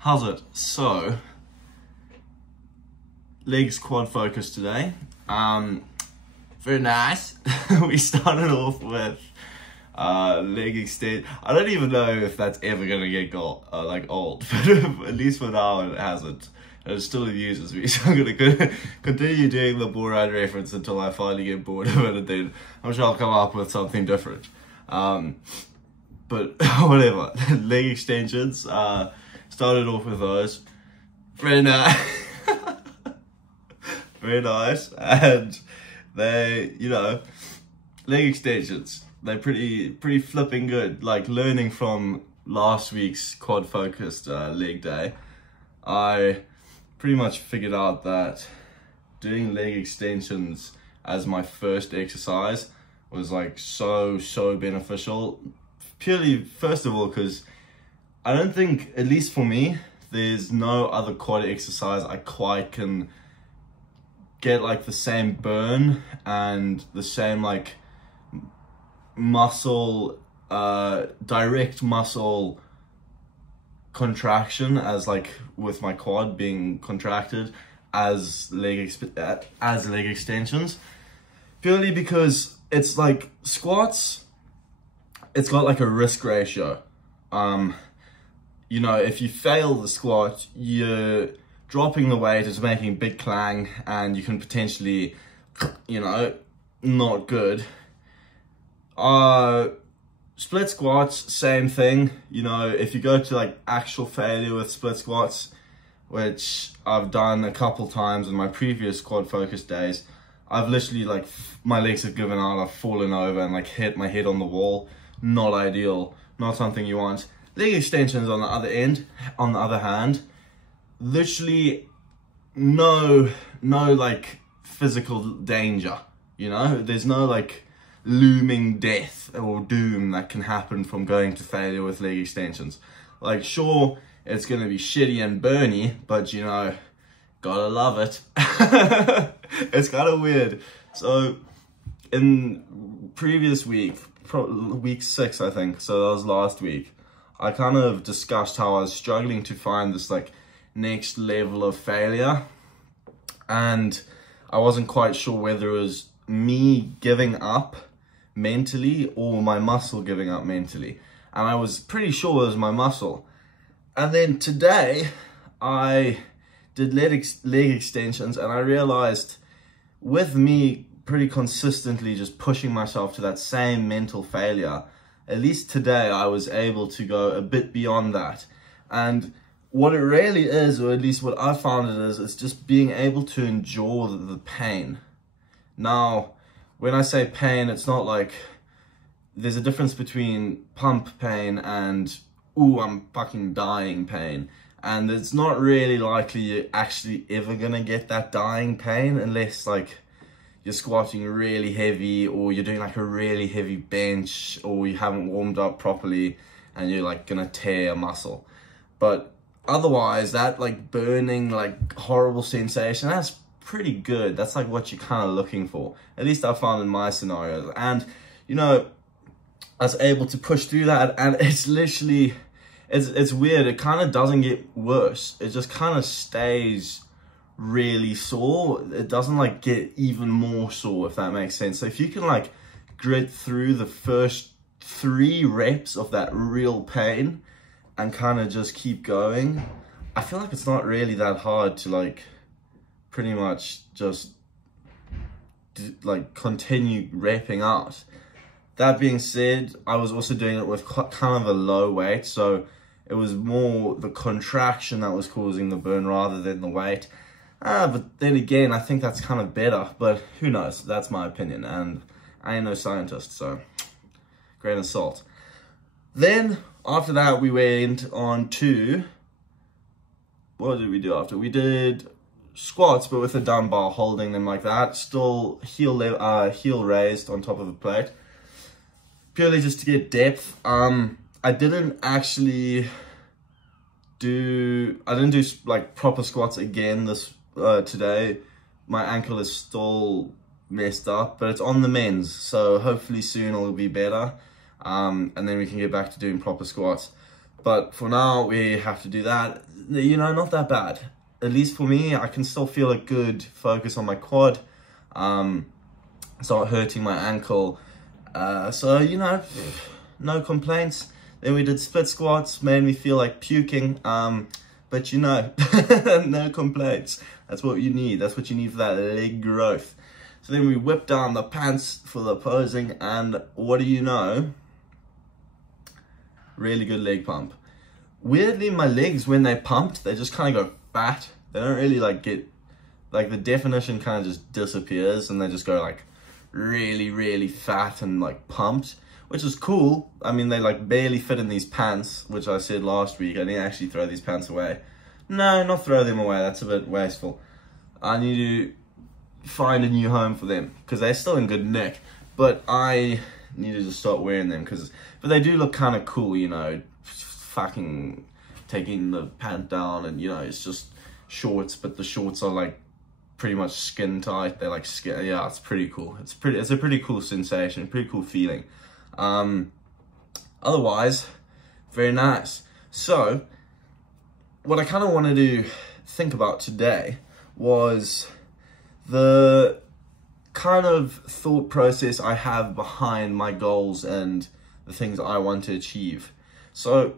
How's it? So, legs quad focus today. Very nice. We started off with leg extend. I don't even know if that's ever gonna get old, but at least for now it hasn't. And it still amuses me, so I'm gonna continue doing the ball run reference until I finally get bored of it, and then I'm sure I'll come up with something different. But whatever. Leg extensions. Started off with those. Very nice. Very nice. And they, you know, leg extensions, they're pretty flipping good. Like, learning from last week's quad focused leg day, I pretty much figured out that doing leg extensions as my first exercise was like so beneficial. Purely, first of all, because I don't think, at least for me, there's no other quad exercise I quite can get like the same burn and the same like muscle, direct muscle contraction as like with my quad being contracted as leg extensions. Purely because it's like squats, it's got like a risk ratio. You know, if you fail the squat, you're dropping the weight, it's making a big clang, and you can potentially, you know, not good. Split squats, same thing. You know, if you go to like actual failure with split squats, which I've done a couple times in my previous quad focus days, I've literally like, my legs have given out, I've fallen over and like hit my head on the wall. Not ideal, not something you want. Leg extensions on the other hand, literally no like physical danger, you know? There's no like looming death or doom that can happen from going to failure with leg extensions. Like, sure, it's gonna be shitty and burny, but you know, gotta love it. It's kind of weird. So in previous week 6, I think, so that was last week, I kind of discussed how I was struggling to find this like next level of failure, and I wasn't quite sure whether it was me giving up mentally or my muscle giving up mentally, and I was pretty sure it was my muscle. And then today I did leg extensions, and I realized with me pretty consistently just pushing myself to that same mental failure, at least today I was able to go a bit beyond that. And what it really is, or at least what I found it is, it's just being able to endure the pain. Now, when I say pain, it's not like, there's a difference between pump pain and, ooh, I'm fucking dying pain. And it's not really likely you're actually ever gonna get that dying pain unless like you're squatting really heavy, or you're doing like a really heavy bench, or you haven't warmed up properly and you're like gonna tear a muscle. But otherwise, that like burning, like horrible sensation, that's pretty good. That's like what you're kind of looking for. At least I found in my scenarios. And you know, I was able to push through that, and it's literally, it's weird. It kind of doesn't get worse. It just kind of stays really sore. It doesn't like get even more sore, if that makes sense. So if you can like grit through the first 3 reps of that real pain and kind of just keep going, I feel like it's not really that hard to like pretty much just like continue repping out. That being said, I was also doing it with kind of a low weight, so it was more the contraction that was causing the burn rather than the weight. But then again, I think that's kind of better, but who knows? That's my opinion, and I ain't no scientist, so grain of salt. Then, after that, we went on to, what did we do after? We did squats, but with a dumbbell, holding them like that, still heel raised on top of a plate, purely just to get depth. I didn't do like proper squats again this today. My ankle is still messed up, but it's on the mends, so hopefully soon it'll be better, and then we can get back to doing proper squats. But for now, we have to do that. You know, not that bad. At least for me, I can still feel a good focus on my quad. It's not hurting my ankle. So, you know, no complaints. Then we did split squats, made me feel like puking. But you know, no complaints. That's what you need. That's what you need for that leg growth. So then we whipped down the pants for the posing, and what do you know? Really good leg pump. Weirdly, my legs, when they pumped, they just kind of go fat. They don't really like get, like the definition kind of just disappears, and they just go like really, really fat and like pumped, which is cool. I mean, they like barely fit in these pants, which I said last week. I didn't actually throw these pants away. No, not throw them away. That's a bit wasteful. I need to find a new home for them because they're still in good nick, but I need to just start wearing them but they do look kind of cool, you know, fucking taking the pant down, and you know, it's just shorts, but the shorts are like pretty much skin tight. They're like skin, yeah, it's pretty cool. It's a pretty cool sensation, pretty cool feeling. Otherwise, very nice. So what I kind of wanted to think about today was the kind of thought process I have behind my goals and the things I want to achieve. So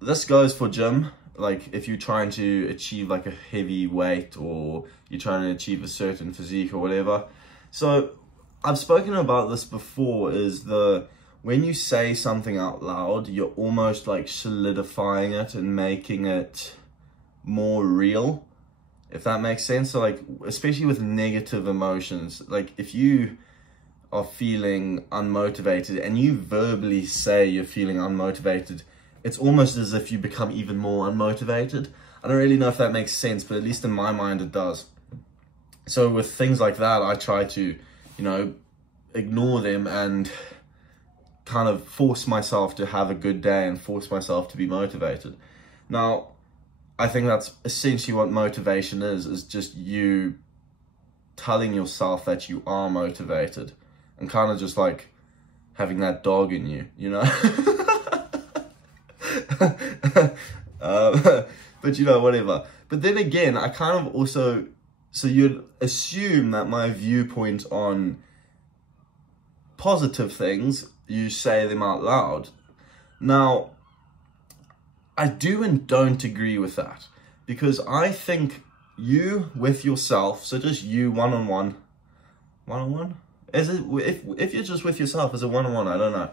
this goes for gym, like if you're trying to achieve like a heavy weight, or you're trying to achieve a certain physique or whatever. So I've spoken about this before, is when you say something out loud, you're almost like solidifying it and making it more real, if that makes sense. So like, especially with negative emotions, like if you are feeling unmotivated and you verbally say you're feeling unmotivated, it's almost as if you become even more unmotivated. I don't really know if that makes sense, but at least in my mind it does. So with things like that, I try to, you know, ignore them and kind of force myself to have a good day and force myself to be motivated. Now, I think that's essentially what motivation is just you telling yourself that you are motivated and kind of just like having that dog in you, you know? But you know, whatever. But then again, I kind of also, so you'd assume that my viewpoint on positive things, you say them out loud. Now, I do and don't agree with that, because I think you with yourself, so just you one-on-one, is it, if you're just with yourself, is it one-on-one? I don't know.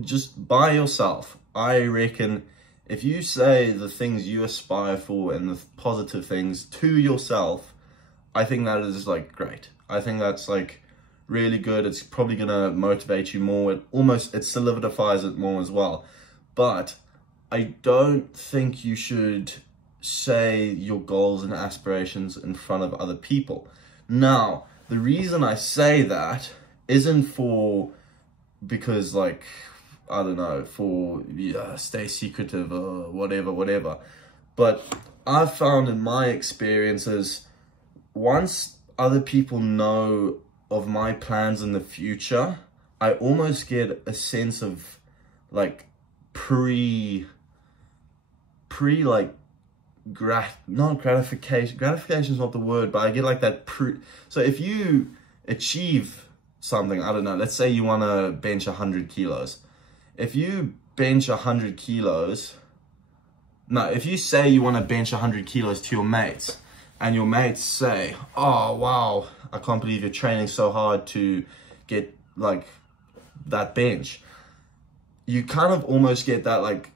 Just by yourself, I reckon if you say the things you aspire for and the positive things to yourself, I think that is like great. I think that's like really good. It's probably gonna motivate you more. It solidifies it more as well. But I don't think you should say your goals and aspirations in front of other people. Now, the reason I say that isn't because like, I don't know, stay secretive or whatever. But I've found in my experiences, once other people know of my plans in the future, I almost get a sense of like not gratification. Gratification is not the word, but I get like that so if you achieve something, I don't know, let's say you want to bench 100 kilos. if you bench 100 kilos, no, if you say you want to bench 100 kilos to your mates, and your mates say, oh, wow, I can't believe you're training so hard to get, like, that bench. You kind of almost get that, like,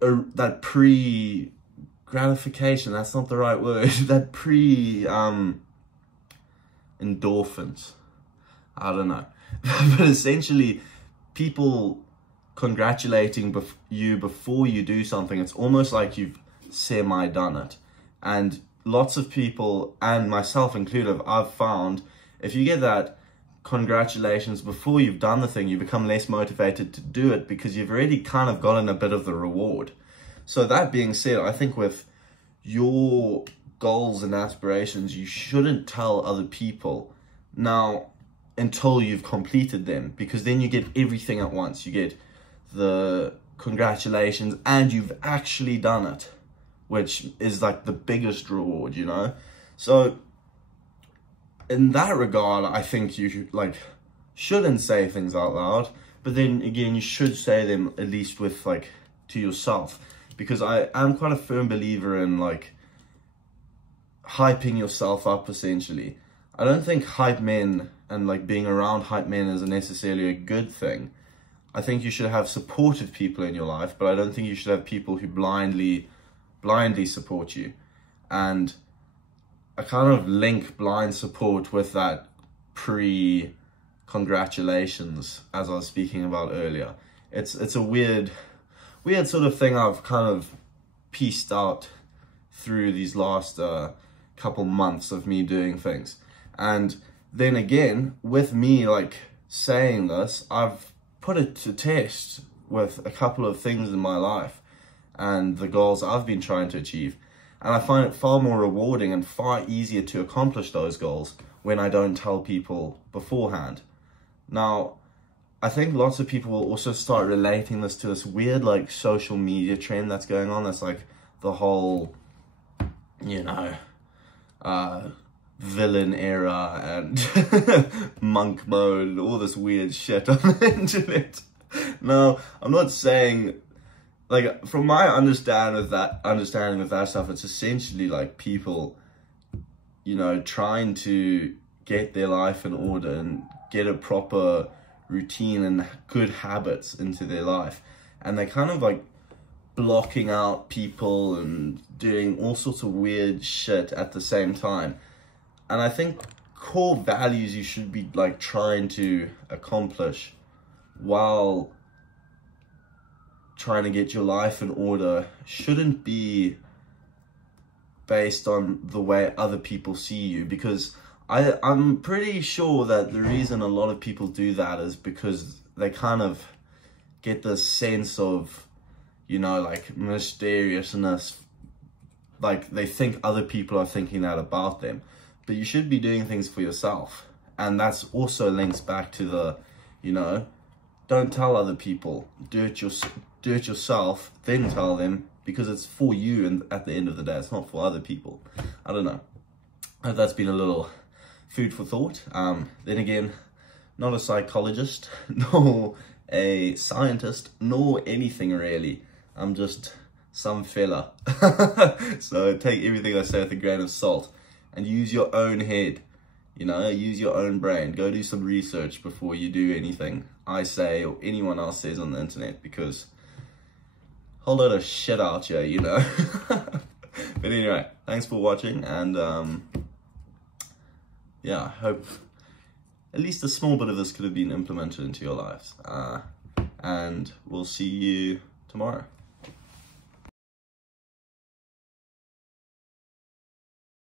that pre-gratification, that's not the right word, that endorphins. I don't know. But essentially, people congratulating you before you do something, it's almost like you've semi-done it. And lots of people, and myself included, I've found if you get that congratulations before you've done the thing, you become less motivated to do it because you've already kind of gotten a bit of the reward. So that being said, I think with your goals and aspirations, you shouldn't tell other people now until you've completed them, because then you get everything at once. You get the congratulations and you've actually done it, which is like the biggest reward, you know? So in that regard, I think you should, like, shouldn't say things out loud, but then again, you should say them at least with, like, to yourself, because I am quite a firm believer in, like, hyping yourself up, essentially. I don't think hype men and, like, being around hype men is necessarily a good thing. I think you should have supportive people in your life, but I don't think you should have people who blindly support you. And I kind of link blind support with that pre-congratulations, as I was speaking about earlier. It's a weird sort of thing I've kind of pieced out through these last couple months of me doing things. And then again, with me, like, saying this, I've put it to test with a couple of things in my life and the goals I've been trying to achieve. And I find it far more rewarding and far easier to accomplish those goals when I don't tell people beforehand. Now, I think lots of people will also start relating this to this weird, like, social media trend that's going on. That's like the whole, you know, villain era and monk mode and all this weird shit on the internet. No, I'm not saying, like, from my understanding of that stuff, it's essentially like people, you know, trying to get their life in order and get a proper routine and good habits into their life, and they're kind of like blocking out people and doing all sorts of weird shit at the same time. And I think core values you should be, like, trying to accomplish while trying to get your life in order shouldn't be based on the way other people see you, because I'm pretty sure that the reason a lot of people do that is because they kind of get this sense of, you know, like, mysteriousness, like they think other people are thinking that about them. But you should be doing things for yourself. And that's also links back to the, you know, don't tell other people, do it yourself, then tell them, because it's for you, and at the end of the day, it's not for other people. I don't know. I hope that's been a little food for thought. Then again, not a psychologist, nor a scientist, nor anything really. I'm just some fella. So take everything I say with a grain of salt. And use your own head, you know, use your own brain. Go do some research before you do anything I say or anyone else says on the internet, because a whole lot of shit out here, you know. But anyway, thanks for watching, and yeah, I hope at least a small bit of this could have been implemented into your lives. And we'll see you tomorrow.